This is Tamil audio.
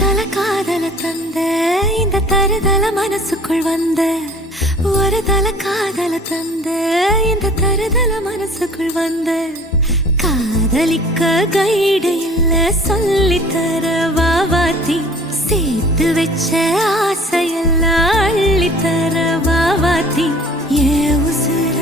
தருதல காதல தந்த இந்த தருதல மனசுக்குள் வந்த ஒரு தல காதல தந்த இந்த தருதல மனசுக்குள் வந்த காதலிக்க கைடு இல்ல சொல்லித்தர வாவாத்தி சேர்த்து வச்ச ஆசையெல்லாம் அள்ளித்தர வாவாத்தி ஏ உசுர